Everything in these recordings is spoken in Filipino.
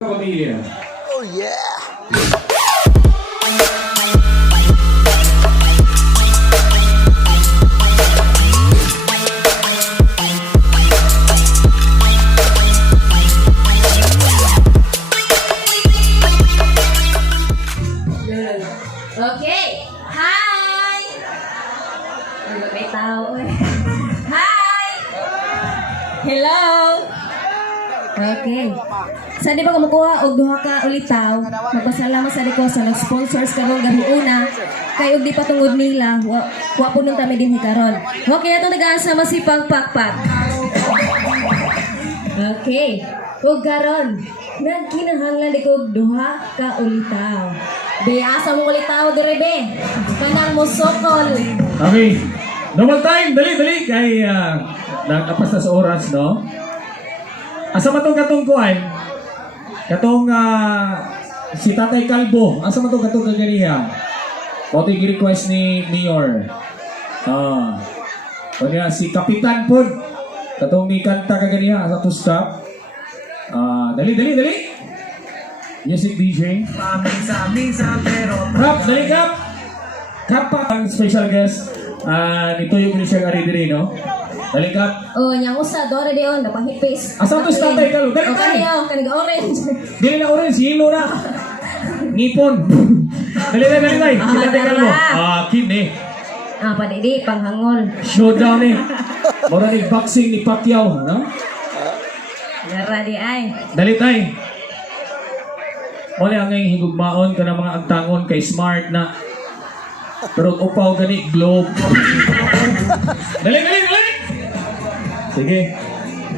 Pamilya. Oh yeah! Okay. Hi! Ano may tao eh. Hi! Hello! Okay. Sa di ba kumukuha og duha ka ulitaw, magpasalamat sa ko sa nag-sponsors karong gabi una, kay og di pa tungod nila, wa po nung kami din hikaron. Okay, atong nag-aasa masipag pakpak. Okay. Ug karon, nagkinahanglan di ko duha ka ulitaw. Biasa mo ulitaw dire be. Kanang mo sokol. Okay. Normal time. Dali. Kay nagkapas na sa oras, no? Asa matong katong kuan? Katong si Tatay Kalbo. Asa matong katong kaganiya? Pati request ni Mayor. Kanya si Kapitan Pod. Katong ni kanta kaganiya asa to stop. Dali. Music DJ. Rap, dali Kap. Kap pa ang special guest. Nito yung siya ari no? Dali Kap. Oh, nyang usa dore de on napahipis. Asa to si Tatay Kalbo? Dali tayo. Kaniga orange. Dili na orange, yellow na. Ngipon. Dali. Si Tatay Kalbo. Kid eh. Padidi panghangol. Showdown eh. Mura ni boxing ni Pacquiao, no? Dara di ay. Dali tayo. Muli ang ngayong higugmaon ka ng mga agtangon kay smart na pero upaw gani globe. Dali. Sige.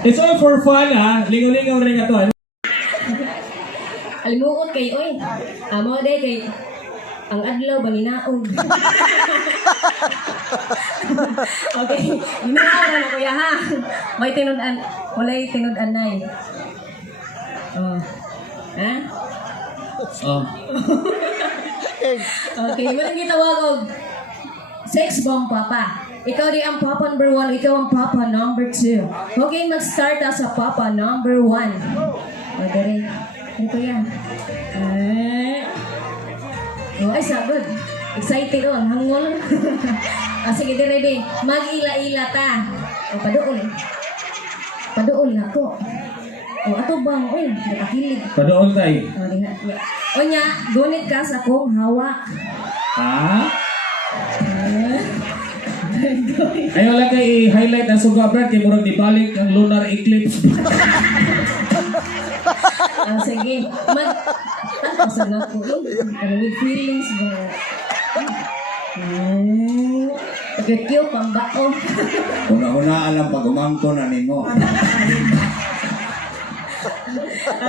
It's all for fun ha. Lingaw-lingaw rin ito. Alimuot kay oy. Amo de kay ang adlaw baninaog. Okay. Ginawa na kuya ha. May tinud-an, walay tinud-an nay. Oh. Ha? Okay, mo nang gitawag og sex bomb papa. Ikaw di ang papa number 1, ikaw ang papa number 2. Okay, mag-start na sa papa number 1. O, dere. Ano ko yan? Ay, sabod. Excited on. Hangol. Sige, dere, de. Mag-ila-ila ta. O, paduol na ko. O, ato bang? Uy, nakakilig. Padoon tayo. O, diha. O nya, gunit ka sa kong hawak. Ha? Ayaw lang kayo i-highlight ang suga, Brad. Kaya murang dibalik ang lunar eclipse. Sige. Sa na ko. With feelings ba? Pagkakyo, pambao. Una-una alam pag umangko na nimo.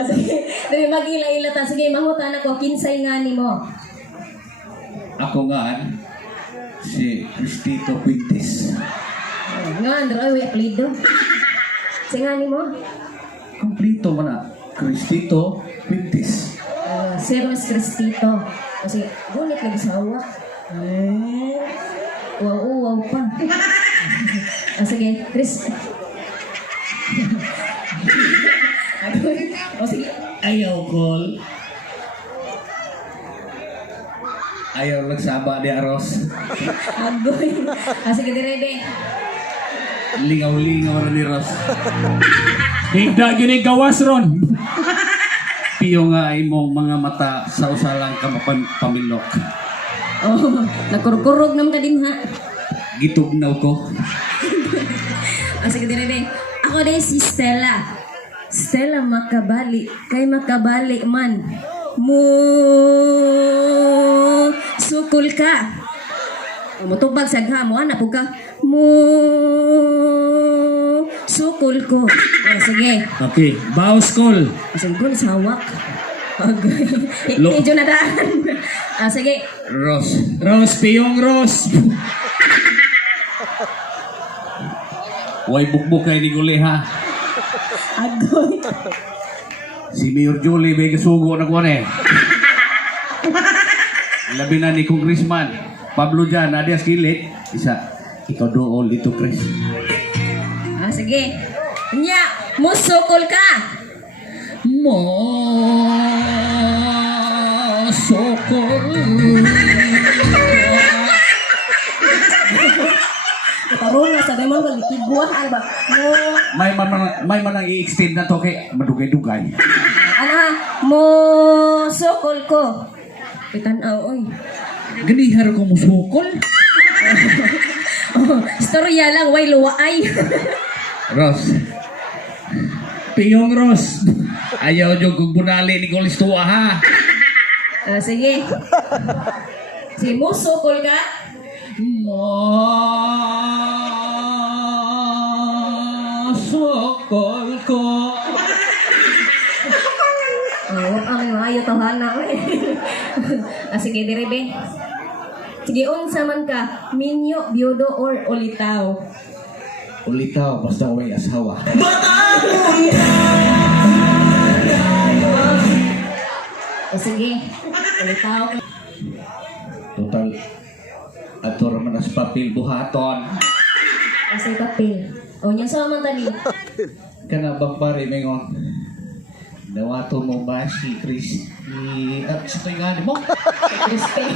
Sige. Sige, mag-ila-ila ta. Sige, mangutan ako. Kinsay nga ni mo. Ako nga si Cristito Quintes. Nga, Andro, ay, apelido. Say nga ni mo. Kompleto man na. Cristito Quintes. Sir Mas Cristito. Kasi, gunit lagi sa hawak. Wow pa. Sige, Chris. Sige. Ayaw call. Ayaw nagsaba di aros. Agoy. Sige, dire. Lingaw-lingaw na ni Ros. Higda gini gawas ron. Piyo nga ay mong mga mata sa usalang pamilok. Oh, nagkurkurog naman ka din ha. Gitugnaw ko. Sige, dire. Ako din si Stella. Stella makabali. Kay makabali man. Sukul ka. Mutubag sa gamo. Anak po ka. Sukul ko. Sige. Okay, baos call. Sige ko, sa hawak. Medyo nadaan. Sige. Rose, piyong Rose. Way bukbuk kay ni Guli ha. Agoy. Si Mayor Julie may kasugo na kuwan eh. Labi na ni Congressman Pablo Jan, Nadia Skilik. Isa, ikaw doon dito, Chris. Sige. Nya, musukol ka. Mo. sukol. Karon na sa demon ko likigwa ano ba? May man ang i-extend na to kay madugay-dugay. Ano ha? Mo sukol ko. Pitanaw oy. Ganihar ko mo sukol. Storya lang way luwaay. Ross. Piyong Ross. Ayaw nyo kung bunali ni Kolistua ha. Sige. Sige mo sukol ka. Sukol ko. Oh, ang maayo tawhana oy. Sige dire be. Sige unsa man ka? Minyo, biyudo or ulitaw? Ulitaw, basta may asawa. Sige, ulitaw. Total, ato raman as papel buhaton. Sige papel. O nya sa man tani. Kana bang pare mengon. Nawato mo ba si Chris? Sa to'y nga mo? Crispy.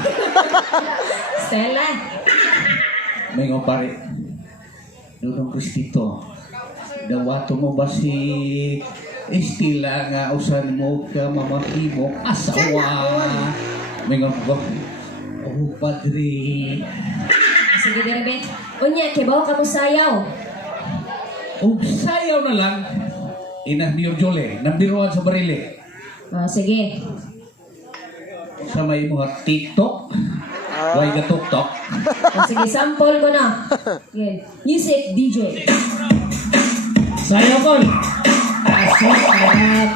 Stella. Mengon pare. Dudong Cristito. Nawato mo ba si Estila nga usan mo ka mamahimok asawa? Mengon ko. Oh, padre. Sige dire be. Unya kibaw ka mo sayaw. Oh, sayaw na lang. Ina ni Jole, nambiruan sa barili. Sige. Sa may mga TikTok. Why the TikTok? Sige, sample ko na. Okay. Music DJ. Sayo Col. Asik, harap.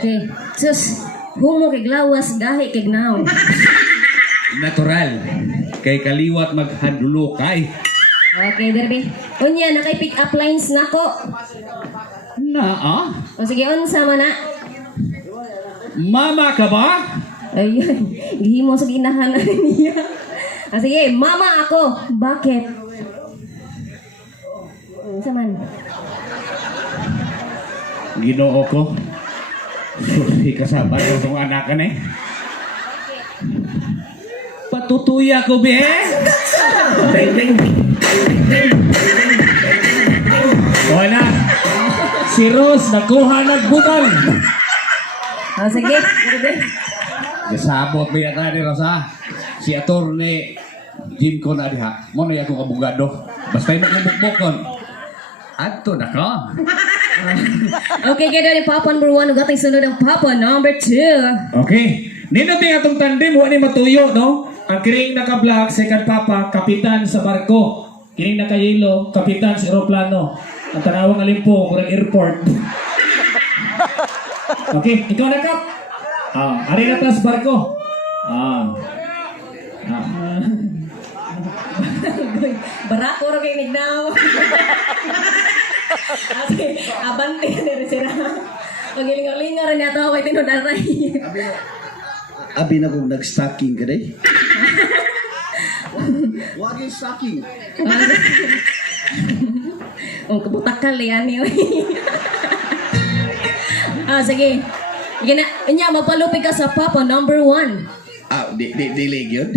Okay. Sus, humo kay glawas, gahi kay gnaw. Natural. Kay kaliwat maghadulokay. Okay, derby. Unya, nakay pick up lines nga ko. O sige, unsa man na. Mama ka ba? Ayun, gihimo sa ginahanan niya. Sige, mama ako. Bakit? Unsa man? Ginoo ko. Susi kasama ko itong anak ka na eh. Patutuya ko, be. Wala. Si Rose, nakuha nagbutang. Sige, derby. Nasabot ba yata ni Rosa? Si Atty. Jim ko na diha. Mo na akong abogado. Basta yung bukbukon. Ato na ka. Okay, kaya ni Papa number 1, ugatay sunod ang Papa number 2. Okay. Nindot yung atong tandem, huwag ni matuyo, no? Ang kiring naka-black, second papa, kapitan sa barko. Kiring naka-yellow, kapitan sa aeroplano. Ang tanawang alimpo, murang airport. Okay, ikaw na kap. Ari na tas barko. Barako ro kay nignaw. Ate, abante ni resira. Pagilingaw-lingaw rin ato kay tinudaray. Abi na kung nag-stocking ka day. Wag yung stocking. Ang kabutakal yan ni. Sige. Gina, nya mapalupig ka sa Papa number 1. Dilig yun?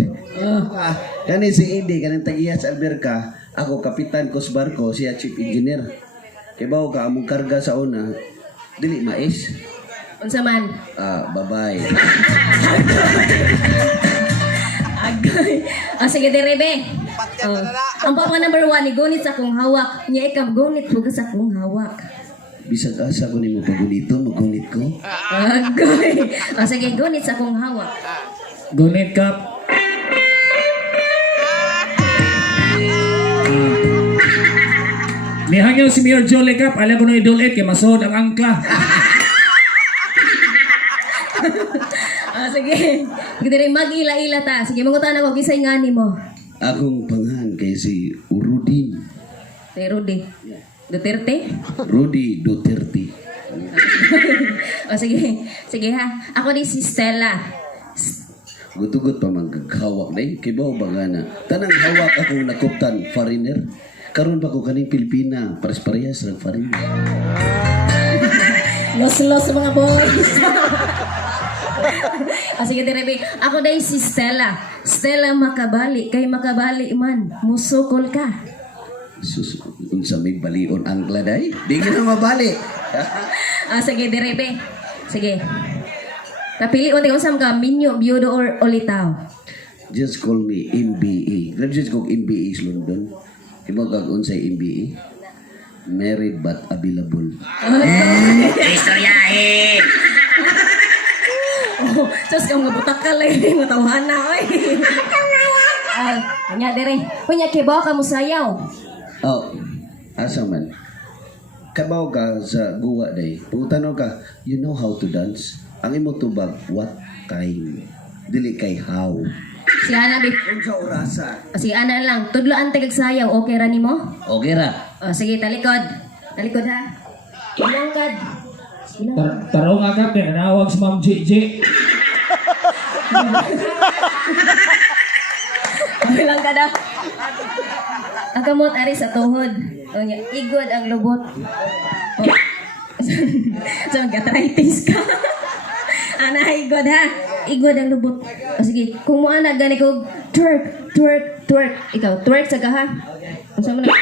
Kani si Eddie, kanang tagiya sa Alberca, ako kapitan ko sa barko, siya chief engineer. Kaya ba ka among karga sa una, dili mais? Unsa man? Bye-bye. Agay. Sige, derebe. Ang Papa number 1, igunit sa akong hawak. Nya ikaw, gunit mo ka sa akong hawak. Bisag asa ko ni mo pagunito, magunit ko. Agay. Sige, gunit sa akong hawak. Gunit kap. Nihangyaw si Mayor Jole kap. Alam ko na idulit kay masod ang angkla. Sige. Kita rin mag-ila-ila ta. Sige, mangutan ako. Kisay nga ni mo. Akong pangahan kay si Urudin. Tay Rudy. Duterte? Rudy Duterte. Sige. Sige ha. Ako din si Stella. Gutugot pa manggagawak na eh. Kibaw ba nga na? Tanang hawak akong nakuptan, foreigner. Karon pa ko kaning Pilipina, pares-parehas lang foreigner. Los mga boys. Sige, Direbe. Ako dahil si Stella. Stella makabali. Kay makabali man. Musukol ka. Sus, unsa may balion ang gladay? Di ka na mabali. Sige, Direbe. Sige. Kapili o tingnan sam ka, Minyo, Biyudo, or Olitaw. Just call me MBE. Graduate ko MBE sa London. Kibaw kag unsay MBE? Married but available. Oh, sus kang mabutak ka lang yung matawhana, oy. Kanya, Dire. Kunya, kibaw ka mo sayaw. Oh, asa man? Kabaw ka sa guwa day. Putano ka, you know how to dance? Ang imo tubag, what kind? Dili kay how. Si Ana, bi. Unsa orasa? Si Ana lang. Tudloan tigag sayaw. Okay ra nimo? Okay ra. Sige, talikod. Talikod ha. Ilangkad. Tarong agad eh, nanawag si Ma'am JJ. Ilangkad ha. Agamot ari sa tuhod. O nya, igod ang lubot. Oh. So, gatritis ka. Ana, igod ha. Igod ang lubot. O sige, kung mo anak gani ko, twerk. Ikaw, twerk sa ka ha. Kung saan mo na.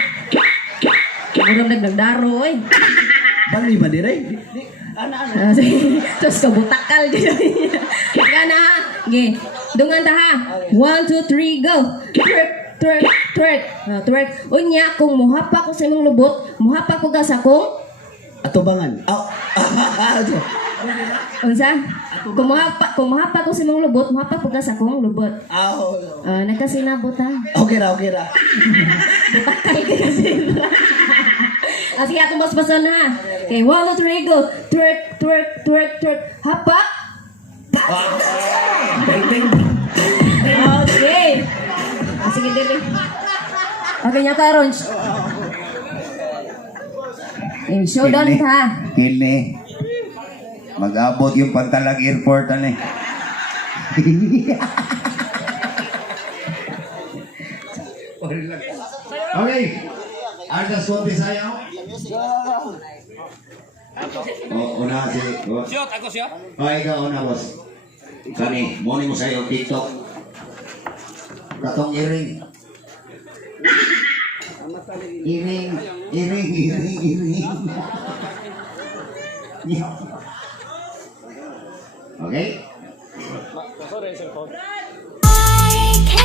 Murang nagdaro, oy. Bali ba dire? Sige. Tapos kabutakal dito. Gana ha. Okay. Dungan ta ha. 1, 2, 3, go. Twerk. Twerk. Unya, kung muhapa ko sa imong lubot, muhapa ko ka sa kong. Atubangan. Oh. Unsa? Kung muhapa ko sa imong lubot, muhapa ko ka sa kong lubot. Nakasinabot ha. Okay ra. Butakal ka kasi. Sige, atong basbasan ha. Okay, 1, 2, 3, go. Twerk. Hapak. Okay. Sige, Dili. Okay, niya karon. Showdown ka ha. Kini. Mag-abot yung Pantalag Airport, ano eh. Okay. Ardas ko Bisaya. Una si... Shot, ako siya. Ikaw una, boss. Kani, muni mo sa'yo, TikTok. Katong iring. Iring. Okay? I